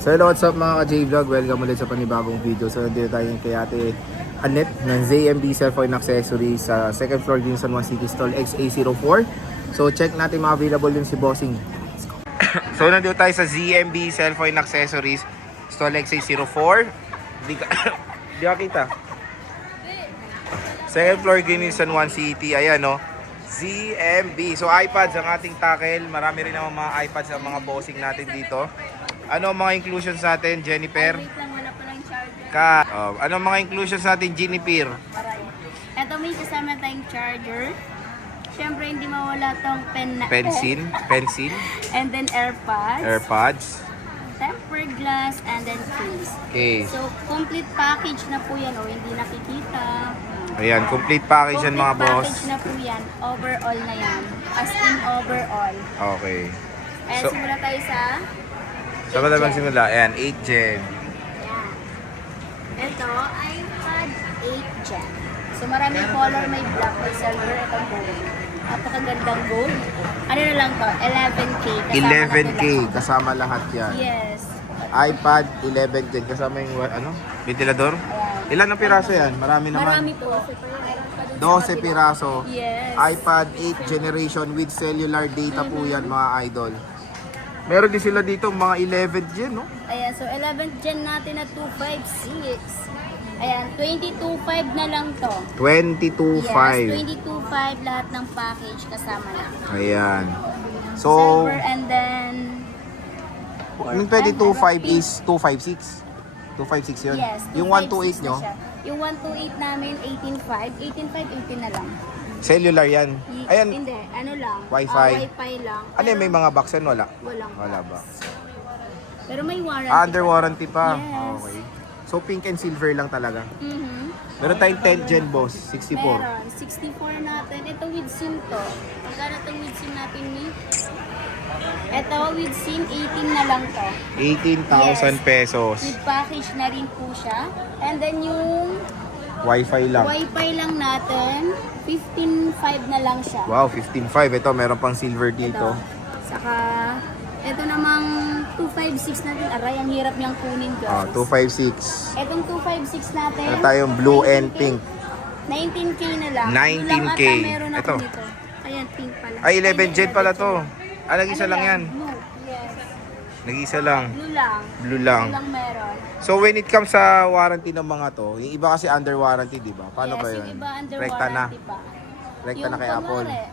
So hello, what's up mga ka-J-Vlog? Welcome ulit sa panibagong video. So nandito tayo kay Ate Annette ng ZMB Cellphone Accessories sa second floor din San Juan City Stall XA04. So check natin mga available din si Bossing. So nandito tayo sa ZMB Cellphone Accessories Stall XA04. Di ka kita. Second floor din San Juan City. Ayan no. ZMB. So iPads ang ating tackle. Marami rin naman mga iPads ang mga bossing natin dito. Ano ang mga inclusions natin, Jennifer? Wait lang, wala pa lang charger. Ano ang mga inclusions natin, Jennifer? Ito may kasama tayong charger. Siyempre hindi mawala tong pen na Pencil. and then AirPods. AirPods. Tempered glass and then case. Okay. So complete package na po yan o hindi nakikita. Ayan, complete package yan mga boss. Complete package na po yan. Overall na yan. As in overall. Okay. Kaya So- simula tayo sa Saan ba naman simula? Ayan, 8 Gen. yan. Ito, iPad 8 Gen. So maraming color, may black, may silver, itong gold. Napakagandang gold. Ano na lang to? 11K. Kasama 11K, na to kasama lahat yan. lahat. Yes. iPad 11 Gen, kasama yung ventilador? Ayan. Ilan ang piraso yan? Marami naman. Marami po. 12 piraso. Yes. iPad 8 generation with cellular data po yan mga idol. Meron din sila dito mga 11 Gen, no? Ayan, so 11th gen natin na 256. Ayan, 22.5 na lang to. 22.5. Yes, 22.5 lahat ng package kasama na. Ayan. So, Silver and then yung 22.5 is 256. 256 yun. yes, Yung 128 256 na nyo, siya. Yung 128 namin 18.5, 18.5 18 na lang. cellular yan. Ayan, Hindi, ano lang. Wi-Fi. Wi-Fi lang. ano yun, may mga box yan? Wala. Walang Wala box. ba? Pero may warranty. Under warranty pa. Yes. Okay. So, pink and silver lang talaga. Mhm. Meron tayong 10 Gen boss, 64. Meron. 64 natin. Ito with SIM to. Magkano itong with SIM natin ni? Ito with SIM 18 na lang to. 18,000 pesos. With package na rin po siya. And then yung Wi-Fi lang. Wi-Fi lang natin, 15.5 na lang siya. Wow, 15.5. Ito, meron pang silver dito. Saka, ito namang 256 natin. Aray, ang hirap niyang kunin guys. 256. Itong 256 natin. Meron tayong blue and 19K. pink. 19K na lang. 19K. Blue lang ata meron ako Ito. nito. Ayan, pink pala. Ay, 11 Gen pala to. Ah, Ano nag-isa lang yan. Blue. Yes. Nag-isa lang. Blue lang. Blue lang. Blue lang meron. So when it comes sa warranty ng mga to, yung iba kasi under warranty, di ba? Paano yes, ba yun? yung iba under Rekta na. warranty pa. Rekta Yung na kay Apple. kunwari,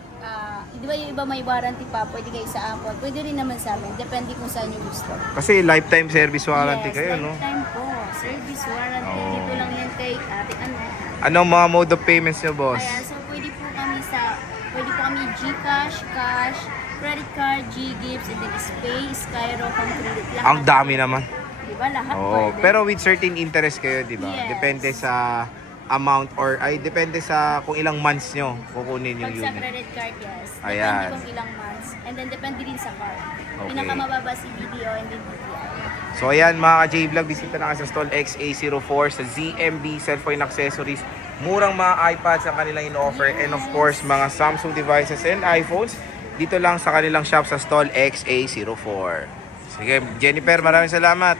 di ba yung iba may warranty pa, pwede kayo sa Apple. Pwede rin naman sa amin. Depende kung saan yung gusto. Kasi lifetime service warranty yes, kayo, no? lifetime po. Service warranty. Oo. Dito lang yan kay Ate Annette. Anong mga mode of payments nyo, boss? Ayan, so pwede po kami GCash, cash, credit card, G-Gifts, and then Spay, Skyro, Concredit. Lahat. Ang dami naman. Di ba? Lahat Oo, pwede. pero with certain interest kayo, di ba? Yes. Depende sa amount or depende sa kung ilang months nyo kukunin yung Pag sa unit. credit card, yes. Ayan. Depende kung ilang months. And then depende din sa card. Okay. Pinakamababa si BDO and then BPI. So ayan mga ka-J-Vlog, bisita na kayo sa stall XA04 sa ZMB Cellphone Accessories. Murang mga iPads ang kanilang in-offer and of course mga Samsung devices and iPhones dito lang sa kanilang shop sa stall XA04. Sige, Jennifer, maraming salamat.